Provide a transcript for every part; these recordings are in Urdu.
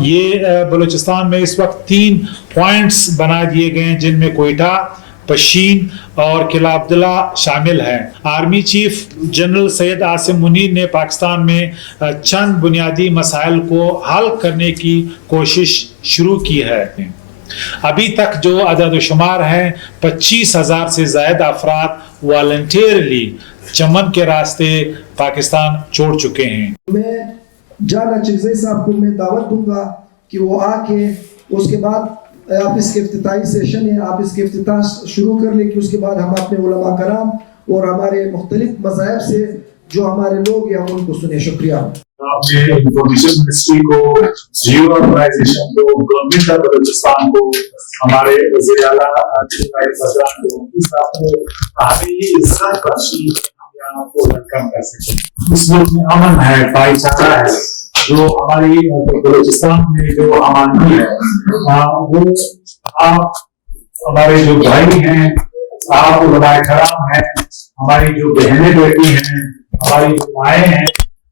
یہ بلوچستان میں اس وقت 3 پوائنٹس بنا دیے گئے ہیں جن میں کوئٹہ، پشین اور قلعہ عبداللہ شامل ہیں۔ Army chief general Syed Asim Munir نے پاکستان میں چند بنیادی مسائل کو حل کرنے کی کوشش شروع کی ہے۔ ابھی تک جو عدد و شمار ہیں 25,000 سے زائد افراد والنٹیرلی چمن کے راستے پاکستان چھوڑ چکے ہیں۔ میں جانا چیزیں صاحب کو میں دعوت دوں گا کہ وہ آ کے اس کے بعد آپ اس کے افتتاحی سیشن ہے، آپ اس کے افتتاح شروع کر لیں کہ اس کے بعد ہم اپنے علماء کرام اور ہمارے مختلف مذاہب سے جو ہمارے لوگ ہیں ہم ان کو سنیں۔ شکریہ۔ آپ نے انفارمیشن منسٹری کو، جیو آرگنائزیشن کو، گورنمنٹ آف بلوچستان کو، ہمارے وزیر اعلیٰ ہمیں یہ عزت بخشی کو ویلکم کر سکیں۔ اس ملک میں امن ہے، بھائی چارہ ہے، جو ہماری بلوچستان میں جو امانی ہے وہ آپ ہمارے جو بھائی ہیں، آپ علماء کرام ہیں، ہماری جو بہنیں بیٹی ہیں، ہماری جو مائیں ہیں،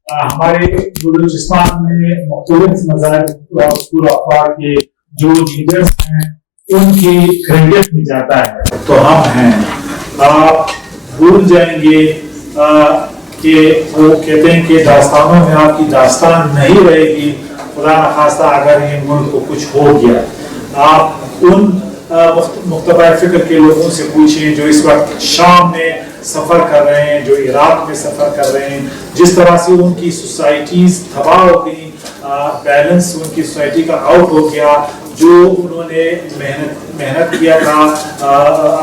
ہمارے بلوچستان میں مختلف مذاہب اور افراد کے جو لیڈرز ہیں ان کی کریڈٹ بھی جاتا ہے تو ہم ہیں۔ آپ بھول جائیں گے کہ وہ کہتے ہیں کہ داستانوں میں آپ کی داستان نہیں رہے گی خدا نخواستہ اگر یہ ملک کو کچھ ہو گیا۔ آپ ان مختلف فکر کے لوگوں سے پوچھیں جو اس وقت شام میں سفر کر رہے ہیں، جو عراق میں سفر کر رہے ہیں، جس طرح سے ان کی سوسائٹیز تباہ ہو گئی، بیلنس ان کی سوسائٹی کا آؤٹ ہو گیا، جو انہوں نے محنت کیا تھا۔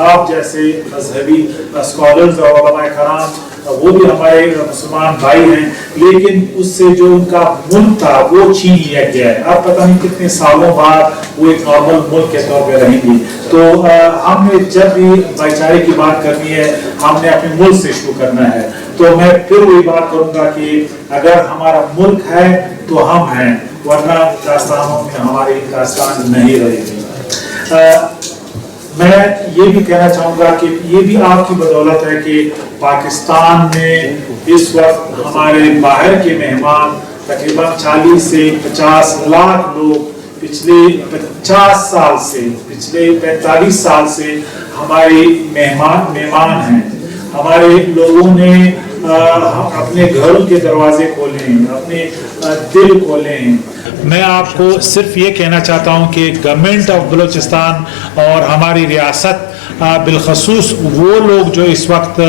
آپ جیسے مذہبی اسکالرز اور علماء کرام وہ بھی ہمارے مسلمان بھائی ہیں، لیکن اس سے جو ان کا ملک تھا وہ چھین لیا گیا ہے۔ اب پتہ نہیں کتنے سالوں بعد وہ ایک نارمل ملک کے طور پہ رہیں گی۔ تو ہم نے جب بھی بھائی چارے کی بات کرنی ہے ہم نے اپنے ملک سے شروع کرنا ہے۔ تو میں پھر وہی بات کروں گا کہ اگر ہمارا ملک ہے تو ہم ہیں، ورنہ داستانوں میں ہماری داستان نہیں رہے گی۔ میں یہ بھی کہنا چاہوں گا کہ یہ بھی آپ کی بدولت ہے کہ پاکستان میں اس وقت ہمارے باہر کے مہمان تقریباً 40 سے 50 لاکھ لوگ پچھلے 50 سال سے، پچھلے 45 سال سے ہمارے مہمان ہیں۔ ہمارے لوگوں نے اپنے گھروں کے دروازے کھولے ہیں، اپنے دل کھولے ہیں۔ میں آپ کو صرف یہ کہنا چاہتا ہوں کہ گورنمنٹ آف بلوچستان اور ہماری ریاست بالخصوص وہ لوگ جو اس وقت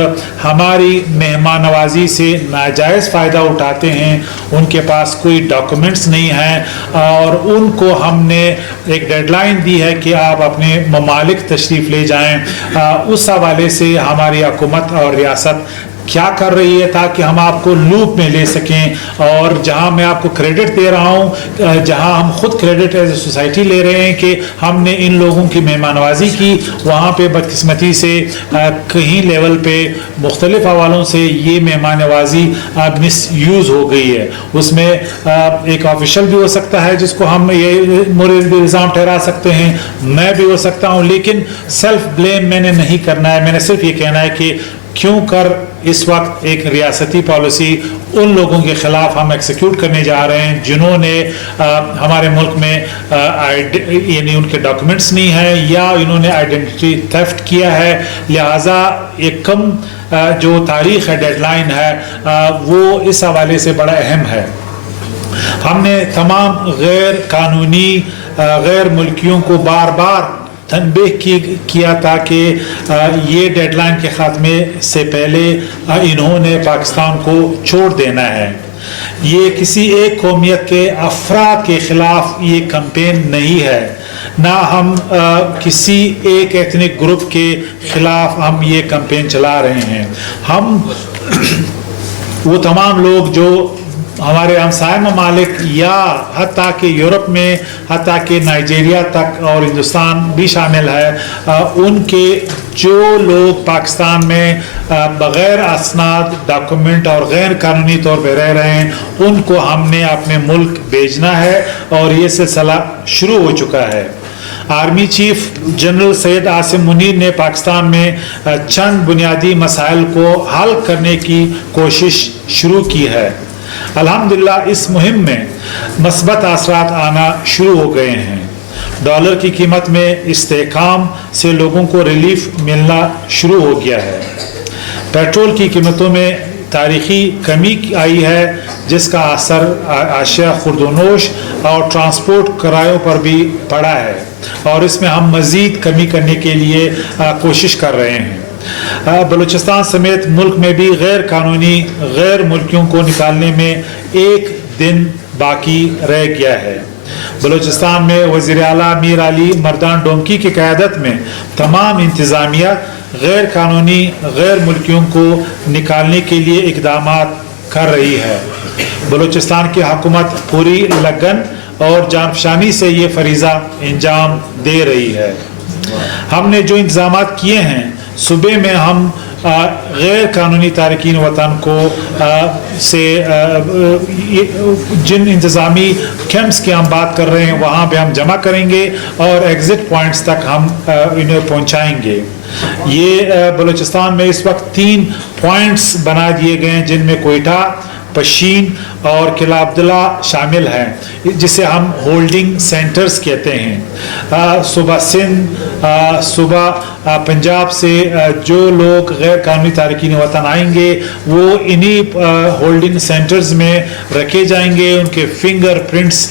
ہماری مہمان نوازی سے ناجائز فائدہ اٹھاتے ہیں، ان کے پاس کوئی ڈاکومنٹس نہیں ہیں اور ان کو ہم نے ایک ڈیڈ لائن دی ہے کہ آپ اپنے ممالک تشریف لے جائیں۔ اس حوالے سے ہماری حکومت اور ریاست کیا کر رہی ہے تاکہ ہم آپ کو لوپ میں لے سکیں، اور جہاں میں آپ کو کریڈٹ دے رہا ہوں، جہاں ہم خود کریڈٹ ایز اے سوسائٹی لے رہے ہیں کہ ہم نے ان لوگوں کی مہمان نوازی کی، وہاں پہ بدقسمتی سے کہیں لیول پہ مختلف حوالوں سے یہ مہمان نوازی مس یوز ہو گئی ہے۔ اس میں ایک آفیشل بھی ہو سکتا ہے جس کو ہم یہ مورد الزام ٹھہرا سکتے ہیں، میں بھی ہو سکتا ہوں، لیکن سیلف بلیم میں نے نہیں کرنا ہے۔ میں نے صرف یہ کہنا ہے کہ کیوں کر اس وقت ایک ریاستی پالیسی ان لوگوں کے خلاف ہم ایکسیکیوٹ کرنے جا رہے ہیں جنہوں نے ہمارے ملک میں یعنی ان کے ڈاکومنٹس نہیں ہیں یا انہوں نے آئیڈینٹی تھیفٹ کیا ہے، لہٰذا ایک کم جو تاریخ ہے، ڈیڈ لائن ہے، وہ اس حوالے سے بڑا اہم ہے۔ ہم نے تمام غیر قانونی غیر ملکیوں کو بار بار تنبیہ کیا تھا کہ یہ ڈیڈ لائن کے خاتمے سے پہلے انہوں نے پاکستان کو چھوڑ دینا ہے۔ یہ کسی ایک قومیت کے افراد کے خلاف یہ کمپین نہیں ہے، نہ ہم کسی ایک ایتھنک گروپ کے خلاف ہم یہ کمپین چلا رہے ہیں۔ ہم وہ تمام لوگ جو ہمارے ہمسائے ممالک یا حتیٰ کہ یورپ میں، حتیٰ کہ نائجیریا تک اور ہندوستان بھی شامل ہے، ان کے جو لوگ پاکستان میں بغیر اسناد ڈاکومنٹ اور غیر قانونی طور پہ رہ رہے ہیں، ان کو ہم نے اپنے ملک بھیجنا ہے اور یہ سلسلہ شروع ہو چکا ہے۔ Army chief general Syed Asim Munir نے پاکستان میں چند بنیادی مسائل کو حل کرنے کی کوشش شروع کی ہے۔ الحمدللہ اس مہم میں مثبت اثرات آنا شروع ہو گئے ہیں. ڈالر کی قیمت میں استحکام سے لوگوں کو ریلیف ملنا شروع ہو گیا ہے. پیٹرول کی قیمتوں میں تاریخی کمی آئی ہے جس کا اثر اشیاء خوردونوش اور ٹرانسپورٹ کرایوں پر بھی پڑا ہے اور اس میں ہم مزید کمی کرنے کے لیے کوشش کر رہے ہیں. بلوچستان سمیت ملک میں بھی غیر قانونی غیر ملکیوں کو نکالنے میں ایک دن باقی رہ گیا ہے. بلوچستان میں وزیر اعلیٰ میر علی مردان ڈونکی کی قیادت میں تمام انتظامیہ غیر قانونی غیر ملکیوں کو نکالنے کے لیے اقدامات کر رہی ہے. بلوچستان کی حکومت پوری لگن اور جانفشانی سے یہ فریضہ انجام دے رہی ہے. ہم نے جو انتظامات کیے ہیں صوبے میں ہم غیر قانونی تارکین وطن کو سے جن انتظامی کیمپس کی ہم بات کر رہے ہیں وہاں پہ ہم جمع کریں گے اور ایگزٹ پوائنٹس تک ہم انہیں پہنچائیں گے. یہ بلوچستان میں اس وقت 3 پوائنٹس بنا دیے گئے ہیں جن میں کوئٹہ، پشین اور قلعہ عبداللہ شامل ہیں جسے ہم ہولڈنگ سینٹرز کہتے ہیں. صوبہ سندھ، صوبہ پنجاب سے جو لوگ غیر قانونی تارکین وطن آئیں گے وہ انہی ہولڈنگ سینٹرز میں رکھے جائیں گے. ان کے فنگر پرنٹس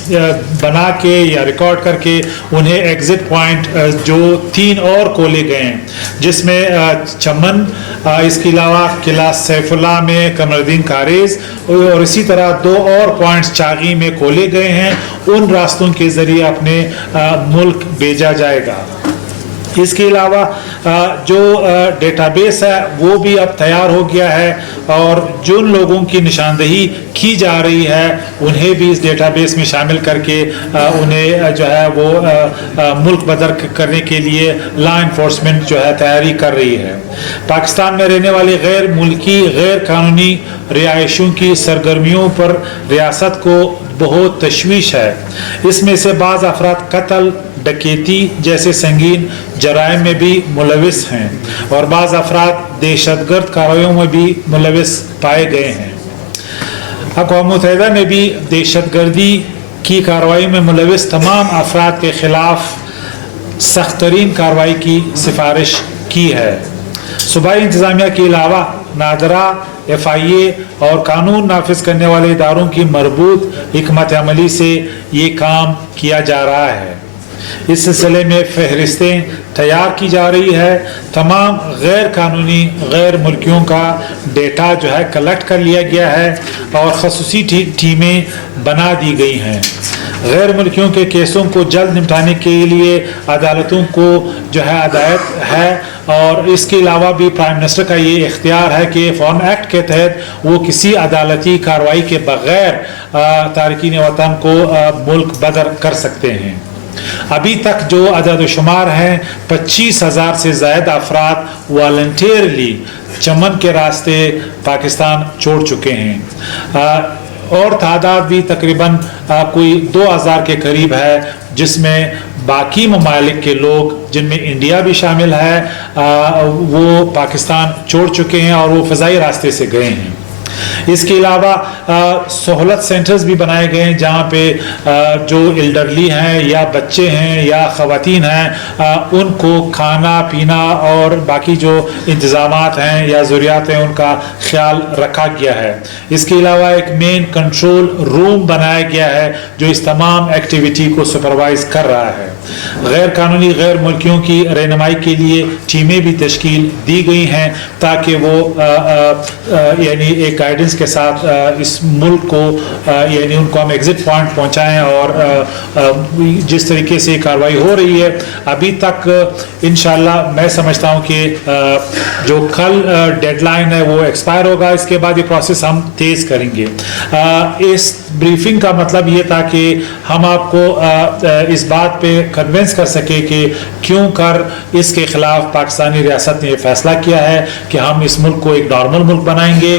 بنا کے یا ریکارڈ کر کے انہیں ایگزٹ پوائنٹ جو 3 اور کھولے گئے ہیں جس میں چمن، اس کے علاوہ قلعہ سیف اللہ میں قمر الدین کاریز اور اسی طرح 2 اور پوائنٹس چاغی میں کھولے گئے ہیں. ان راستوں کے ذریعے اپنے ملک بھیجا جائے گا. اس کے علاوہ جو ڈیٹا بیس ہے وہ بھی اب تیار ہو گیا ہے اور جن لوگوں کی نشاندہی کی جا رہی ہے انہیں بھی اس ڈیٹا بیس میں شامل کر کے انہیں جو ہے وہ ملک بدر کرنے کے لیے لا انفورسمنٹ جو ہے تیاری کر رہی ہے. پاکستان میں رہنے والے غیر ملکی غیر قانونی رہائشیوں کی سرگرمیوں پر ریاست کو بہت تشویش ہے. اس میں سے بعض افراد قتل، ڈکیتی جیسے سنگین جرائم میں بھی ملوث ہیں اور بعض افراد دہشت گرد کارروائیوں میں بھی ملوث پائے گئے ہیں. اقوام متحدہ نے بھی دہشت گردی کی کارروائی میں ملوث تمام افراد کے خلاف سخت ترین کارروائی کی سفارش کی ہے. صوبائی انتظامیہ کے علاوہ نادرہ، FIA اور قانون نافذ کرنے والے اداروں کی مربوط حکمت عملی سے یہ کام کیا جا رہا ہے. اس سلسلے میں فہرستیں تیار کی جا رہی ہے. تمام غیر قانونی غیر ملکیوں کا ڈیٹا جو ہے کلیکٹ کر لیا گیا ہے اور خصوصی ٹیمیں بنا دی گئی ہیں. غیر ملکیوں کے کیسوں کو جلد نمٹانے کے لیے عدالتوں کو جو ہے ہدایت ہے اور اس کے علاوہ بھی پرائم منسٹر کا یہ اختیار ہے کہ فارم ایکٹ کے تحت وہ کسی عدالتی کارروائی کے بغیر تارکین وطن کو ملک بدر کر سکتے ہیں. ابھی تک جو عدد و شمار ہیں 25,000 سے زائد افراد والنٹیرلی چمن کے راستے پاکستان چھوڑ چکے ہیں اور تعداد بھی تقریباً کوئی 2,000 کے قریب ہے جس میں باقی ممالک کے لوگ جن میں انڈیا بھی شامل ہے وہ پاکستان چھوڑ چکے ہیں اور وہ فضائی راستے سے گئے ہیں. اس کے علاوہ سہولت سینٹرز بھی بنائے گئے ہیں جہاں پہ جو ایلڈرلی ہیں یا بچے ہیں یا خواتین ہیں ان کو کھانا پینا اور باقی جو انتظامات ہیں یا ضروریات ہیں ان کا خیال رکھا گیا ہے. اس کے علاوہ ایک مین کنٹرول روم بنایا گیا ہے جو اس تمام ایکٹیویٹی کو سپروائز کر رہا ہے. غیر قانونی غیر ملکیوں کی رہنمائی کے لیے ٹیمیں بھی تشکیل دی گئی ہیں تاکہ وہ یعنی ایک گائیڈنس کے ساتھ اس ملک کو یعنی ان کو ہم ایگزٹ پوائنٹ پہنچائیں اور جس طریقے سے کارروائی ہو رہی ہے ابھی تک انشاءاللہ میں سمجھتا ہوں کہ جو کل ڈیڈ لائن ہے وہ ایکسپائر ہوگا. اس کے بعد یہ پروسیس ہم تیز کریں گے. اس بریفنگ کا مطلب یہ تھا کہ ہم آپ کو اس بات پہ کنونس کر سکے کہ کیوں کر اس کے خلاف پاکستانی ریاست نے یہ فیصلہ کیا ہے کہ ہم اس ملک کو ایک نارمل ملک بنائیں گے.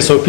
SOP